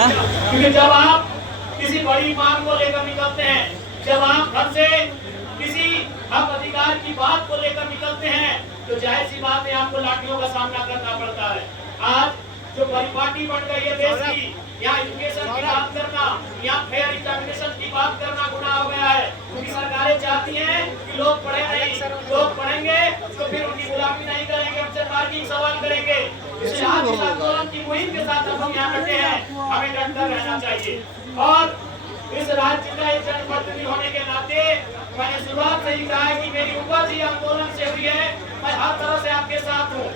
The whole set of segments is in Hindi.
क्योंकि जब आप किसी बड़ी मांग को लेकर निकलते हैं, जब आप घर से किसी हक अधिकार की बात को लेकर निकलते हैं, तो जाहिर सी बात है आपको लाठियों का सामना करना पड़ता है। आज जो परिपाटी बन गई है देश की, यहाँ एजुकेशन की बात करना, यहाँ फेयर एग्जामिनेशन की बात करना गुनाह हो गया है। क्योंकि सरकारें चाहती हैं कि लोग पढ़े नहीं, लोग पढ़ेंगे तो फिर उनकी गुलामी नहीं करेंगे, हमसे मार्किंग सवाल करेंगे। इसलिए आज इस आंदोलन की मुहिम के साथ हम यहाँ डटे हैं, हमें डटकर रहना चाहिए। और इस राज्य का एक जनप्रतिनिधि होने के नाते मैंने शुरुआत से ही कहा है कि मेरी उपज ही आंदोलन से हुई है, मैं हर तरह से आपके साथ हूँ।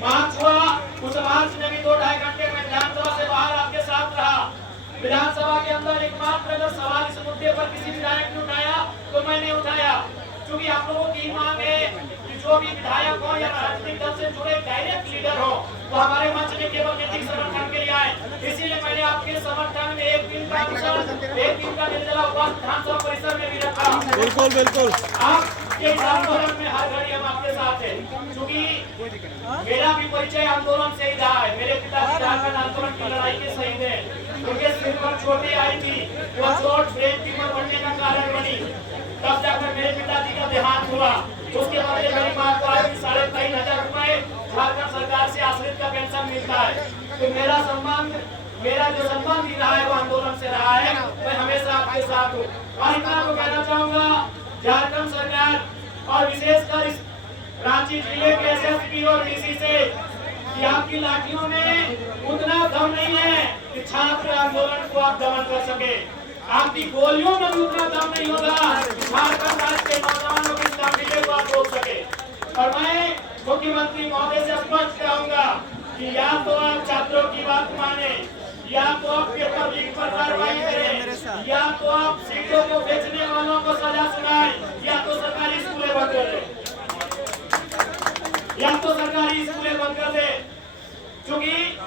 मार्च हुआ, उस मार्च में भी 2-2.5 घंटे में विधानसभा से बाहर आपके साथ रहा। विधानसभा के अंदर एकमात्र अगर सवाल इस मुद्दे पर किसी विधायक ने उठाया तो मैंने उठाया, क्योंकि आप लोगों की मांग है कि जो भी विधायक हो या राजनीतिक दल से जुड़े डायरेक्ट लीडर हो तो हमारे मंच में केवल नैतिक समर्थन के लिए आए। इसीलिए मैंने आपके समर्थन में एक दिन का निर्जला उपवास विधानसभा परिसर में भी रखा। बिल्कुल बिल्कुल आप इस आंदोलन में हर घड़ी हम आपके साथ हैं, क्योंकि मेरा भी परिचय आंदोलन से ही रहा है। मेरे पिताजी झारखंड आंदोलन की लड़ाई के शहीद हैं। उनके सिर पर चोटें आई थी, वो चोट ब्रेन ट्यूमर बनने का कारण बनी, तब जाकर मेरे पिताजी का देहांत हुआ। उसके बाद मेरी मां को आज 23,500 रुपए झारखंड सरकार से आश्रित का पेंशन मिलता है। तो मेरा जो सम्मान भी रहा है वो आंदोलन से रहा है। मैं हमेशा आपके साथ हूँ। और इतना तो कहना चाहूंगा झारखंड सरकार और विशेषकर इस रांची जिले के एसएसपी और डीसी से कि आपकी लाठियों में उतना दम नहीं है कि छात्र आंदोलन को आप दमन कर सके। आपकी गोलियों में भी उतना दम नहीं होगा कि झारखंड राज्य के नौजवानों की कामगिरी को आप रोक सके। और मैं मुख्यमंत्री महोदय से स्पष्ट कहूंगा कि या तो आप छात्रों की बात माने, या तो आप पेपर लीक पर कार्रवाई करें, या तो आप सीटों को बेचने वालों को सजा सुनाएं, या तो सरकारी स्कूलें बंद कर दें, या तो सरकारी स्कूलें बंद कर दे। क्योंकि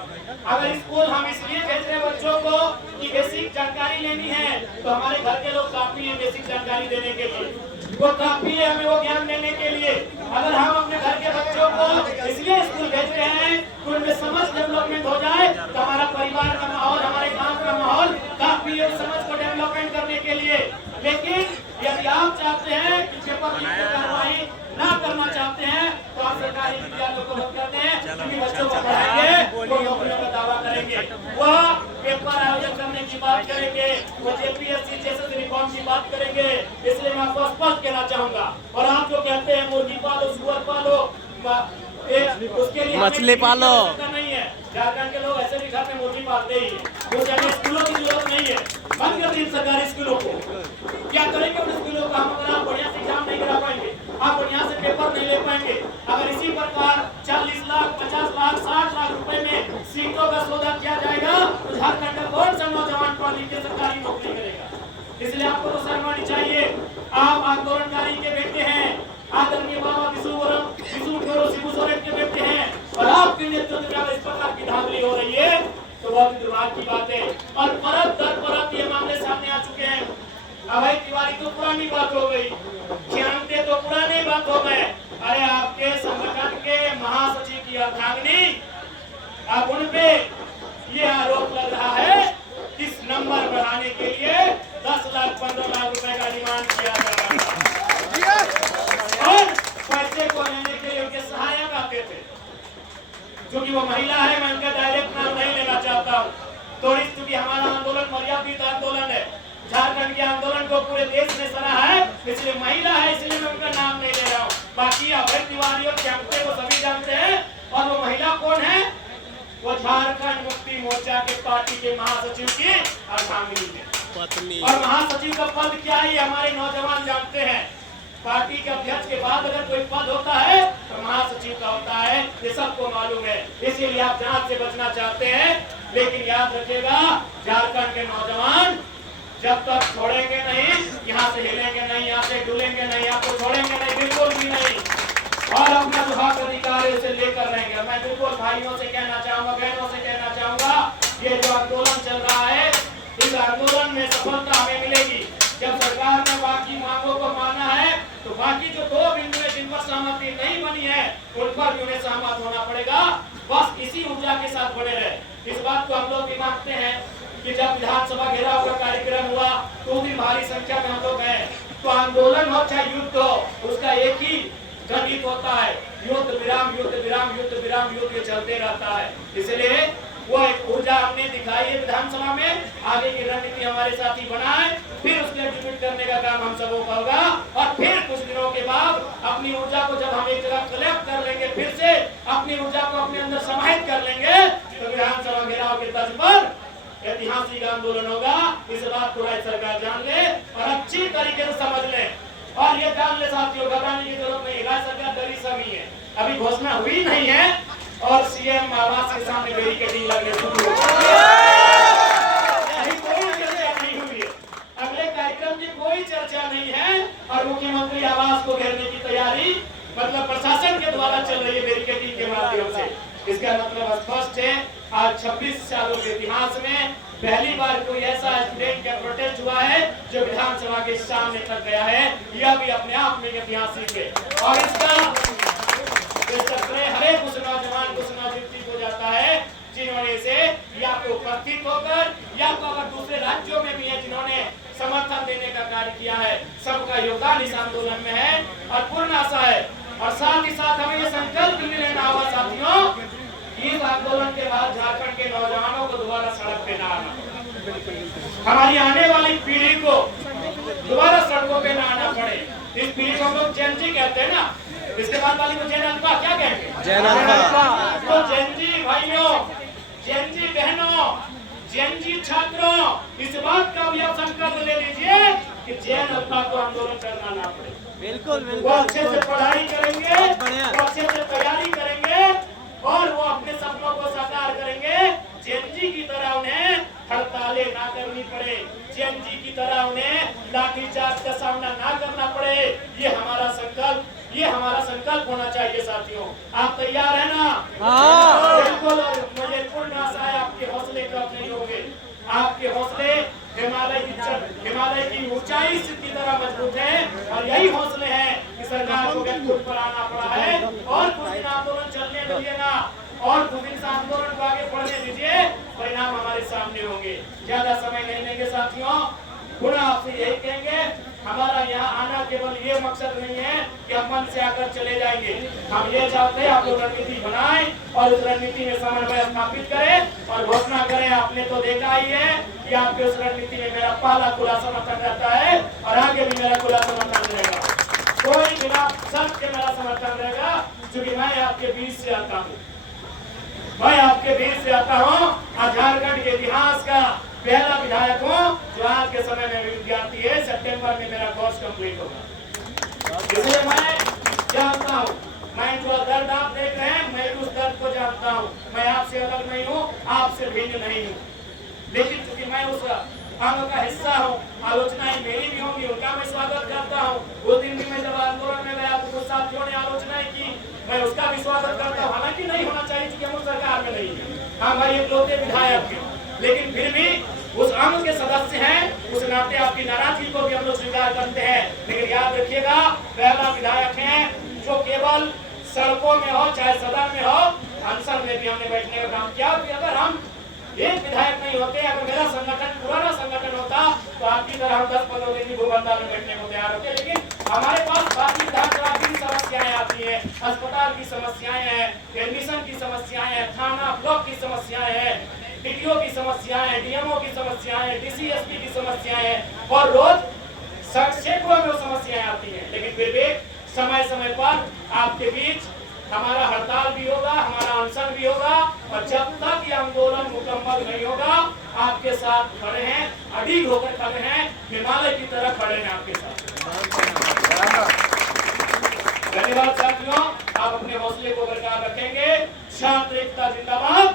अगर स्कूल हम इसलिए भेज रहे बच्चों को कि बेसिक जानकारी लेनी है, तो हमारे घर के लोग काफी है बेसिक जानकारी देने के लिए, वो काफी है हमें वो ज्ञान देने के लिए। अगर हम अपने घर के बच्चों को इसलिए स्कूल भेज रहे हैं कि उनमें समझ डेवलपमेंट हो जाए, तो हमारा परिवार का माहौल, हमारे गांव का माहौल काफी है समझ को डेवलपमेंट करने के लिए। लेकिन यदि आप चाहते हैं कि पेपर लीक की कार्रवाई ना करना चाहते हैं, तो आप सरकारी विद्यालयों को बंद करते हैं, क्योंकि बच्चों को पढ़ाएंगे, वो नौकरियों का दावा करेंगे, वह पेपर आयोजन करने की बात करेंगे, वो जेपीएससी जैसे रिफॉर्म की बात करेंगे। इसलिए मैं आपको स्पष्ट कहना चाहूंगा। और आप जो कहते हैं मुर्गी पालो, सुअर पालो, उसके लिए मछली पालो नहीं है। झारखंड के लोग ऐसे भी घर में मुर्गी पालते ही है। वो जगह स्कूलों की जरूरत नहीं है, बंद कर दी सरकारी स्कूलों को। क्या करेंगे उन स्कूलों का? हम अगर आप बढ़िया से एग्जाम नहीं करा पाएंगे, आप बढ़िया से पेपर नहीं ले पाएंगे, अगर इसी प्रकार 40 लाख, 50 लाख, 60 लाख रुपए में सीटों का सौदा किया जाएगा, तो झारखंड का कौन सा नौजवान पढ़ लिख के सरकारी नौकरी करेगा? इसलिए आपको तो शर्म आनी चाहिए। आप आंदोलनकारी के बेटे हैं, आदरणीय बाबा विशु शिबू सोरेन के बेटे हैं, और आपके नेतृत्व में इस प्रकार की धांधली हो रही है, तो बहुत दुर्भाग्य की बात है। और परत दर परत ये मामले सामने आ चुके हैं। अभय तिवारी तो पुरानी बात हो गई, जानते तो पुरानी बात हो गए। अरे आपके संगठन के महासचिव की अर्धांगिनी, अब उन पे ये आरोप लग रहा है कि इस नंबर बढ़ाने के लिए 10 लाख 15 लाख रुपए का डिमांड किया जा रहा है, और पैसे को लेने के लिए उनके सहायक आते थे। क्योंकि वो महिला है, मैं उनका डायरेक्ट नाम नहीं लेना चाहता हूँ। तो चूंकि हमारा आंदोलन मर्यादित आंदोलन है, झारखंड के आंदोलन को पूरे देश ने सराहा है, इसलिए महिला है, इसलिए मैं उनका नाम नहीं ले रहा हूँ। बाकी अभय तिवारी और कैंपे को सभी जानते हैं। और वो महिला कौन है? वो झारखंड मुक्ति मोर्चा के पार्टी के महासचिव की अर्धांगिनी है। और महासचिव का पद क्या है हमारे नौजवान जानते हैं। पार्टी के अध्यक्ष के बाद अगर कोई पद होता है तो महासचिव का होता है, ये सबको मालूम है। इसीलिए आप जांच से बचना चाहते हैं, लेकिन याद रखिएगा झारखंड के नौजवान जब तक छोड़ेंगे नहीं, यहाँ से हिलेंगे नहीं, यहाँ से डुलेंगे नहीं, आपको छोड़ेंगे नहीं, बिल्कुल भी नहीं। और अपना जो हक अधिकार है उसे लेकर रहेंगे। मैं बिल्कुल भाइयों से कहना चाहूंगा, बहनों से कहना चाहूंगा, ये जो आंदोलन चल रहा है, इस आंदोलन में सफलता हमें मिलेगी जब सरकार ने बाकी मांगों को माना है। तो बाकी जो 2 बिंदु है जिन पर सहमति नहीं बनी है, उन पर भी उन्हें सहमत होना पड़ेगा। बस इसी ऊर्जा के साथ बढ़े रहे। इस बात को हम लोग भी मानते हैं कि जब विधानसभा घेराव का कार्यक्रम हुआ तो भी भारी संख्या में हम लोग गए। तो आंदोलन हो चाहे युद्ध हो, उसका एक ही गणित होता है, युद्ध विराम युद्ध विराम युद्ध विराम युद्ध चलते रहता है। इसलिए वो एक ऊर्जा हमने दिखाई है विधानसभा में, आगे की रणनीति हमारे साथी बनाए, फिर उसको एग्जीक्यूट करने का काम हम सबों का होगा। और फिर कुछ दिनों के बाद अपनी ऊर्जा को जब हम एक जगह कलेक्ट कर लेंगे, फिर से अपनी ऊर्जा को अपने अंदर समाहित कर लेंगे, तो विधानसभा घेराव के तर्ज पर ऐतिहासिक आंदोलन होगा। इस बात को राज्य सरकार जान ले और अच्छी तरीके से समझ ले। और ये जान ले साथियों, घबराने की जरूरत नहीं, राज्य सरकार डरी सभी है, अभी घोषणा हुई नहीं है और सीएम आवास के सामने बैरिकेडिंग लगने शुरू हो गई। अभी कोई चर्चा नहीं हुई है, अगले कार्यक्रम की कोई चर्चा नहीं है और मुख्यमंत्री आवास को घेरने की तैयारी मतलब प्रशासन के द्वारा चल रही है बैरिकेडिंग के माध्यम से। इसका मतलब स्पष्ट है, आज 26 सालों के इतिहास में पहली बार कोई ऐसा स्टूडेंट का प्रोटेस्ट हुआ है जो विधानसभा के सामने तक गया है। यह भी अपने आप में ऐतिहासिक है और इसका हरेक उस नौजवान को सुनाजित हो जाता है जिन्होंने से या तो उपस्थित होकर या तो अगर दूसरे राज्यों में भी है जिन्होंने समर्थन देने का कार्य किया है। सबका योगदान इस आंदोलन में है और पूर्ण आशा है। और साथ ही साथ हमें ये संकल्प भी लेना होगा साथियों, इस आंदोलन के बाद झारखंड के नौजवानों को दोबारा सड़क पे ना आना, हमारी आने वाली पीढ़ी को दोबारा सड़कों पे ना आना पड़े। इस पीढ़ी को हम लोग जेन जी कहते हैं ना, इसके बाद वाली को जेन अल्फा क्या कहेंगे? जेन अल्फा। तो जेन जी भाइयों, जेन जी बहनों, जेन जी छात्रों, इस बात का भी आप संकल्प ले लीजिए कि जेन अल्फा को आंदोलन करना ना पड़े। बिल्कुल वो अच्छे से पढ़ाई करेंगे, वो अच्छे से तैयारी करेंगे और वो अपने सपनों को साकार करेंगे। जेन जी की तरह उन्हें हड़तालें ना करनी पड़े, जेन जी की तरह उन्हें लाठीचार्ज का सामना ना करना पड़े। ये हमारा संकल्प होना चाहिए साथियों। आप तैयार है ना? बिल्कुल। और मुझे पूर्ण आशा है आपके हौसले कम नहीं होंगे, आपके हौसले हिमालय की ऊंचाई की तरह मजबूत है और यही हौसले हैं कि सरकार को खुद पर आना पड़ा है। और कुछ दिन आंदोलन चलने दीजिए ना, और कुछ दिन आंदोलन को आगे बढ़ने दीजिए, परिणाम हमारे सामने होंगे। ज्यादा समय नहीं लेंगे साथियों, पुनः आपसे यही कहेंगे, हमारा यहाँ आना केवल ये मकसद नहीं है कि हम मन से आकर चले जाएंगे। हम ये चाहते हैं आप लोग रणनीति बनाएं और उस रणनीति में समन्वय स्थापित करें और घोषणा करें। आपने तो देखा ही है कि आपके उस रणनीति में मेरा पहला खुला समर्थन रहता है और आगे भी मेरा खुला समर्थन रहेगा। कोई बिना शर्त के मेरा समर्थन रहेगा, क्योंकि मैं आपके बीच से आता हूँ, मैं आपके बीच से आता हूँ और झारखंड के इतिहास का पहला विधायक हूँ जो आज के समय में विद्यार्थी है। सितंबर में मेरा कोर्स कंप्लीट होगा, इसलिए मैं जानता हूँ, मैं जो दर्द आप देख रहे हैं मैं उस दर्द को जानता हूँ। मैं आपसे अलग नहीं हूँ, आपसे भिन्न नहीं हूँ, लेकिन क्योंकि मैं उस अंग का हिस्सा हूँ, आलोचनाएं मेरी भी होंगी, उनका मैं स्वागत करता हूँ। उस दिन भी मैं जब आंदोलन में गया तो कुछ साथियों ने आलोचनाएं की, मैं उसका भी स्वागत करता हूँ। हालांकि नहीं होना चाहिए क्योंकि हम सरकार में नहीं है, हाँ भाई इकलौते विधायक हैं, लेकिन फिर भी उस अंग के सदस्य हैं, उस नाते आपकी नाराजगी को भी हम लोग स्वीकार करते हैं। लेकिन याद रखिएगा, पहला विधायक है जो केवल सड़कों में हो चाहे सदन में हो, अनशन में भी हमने बैठने का काम किया। अगर हम एक विधायक नहीं होते, अगर मेरा संगठन पुराना संगठन होता तो आपकी तरह हम 10-15 दिन की भूबंदा में बैठने को तैयार होते। लेकिन हमारे पास बाकी विधानसभा की समस्याएं आती है, अस्पताल की समस्याएं हैं, एडमिशन की समस्याएं हैं, थाना ब्लॉक की समस्याएं हैं, डीटीओ की समस्याएं हैं, डीएमओ की समस्याएं हैं, डीसीएसपी की समस्याएं हैं और रोज सैकड़ों में समस्याएं आती हैं। लेकिन फिर भी समय समय पर आपके बीच हमारा हड़ताल भी होगा, हमारा अनशन भी होगा और जब तक ये आंदोलन मुकम्मल नहीं होगा आपके साथ खड़े हैं, अडिग होकर खड़े हैं, हिमालय की तरह खड़े हैं आपके साथ। धन्यवाद साथियों, आप अपने हौसले को बरकरार रखेंगे। छात्र एकता जिंदाबाद।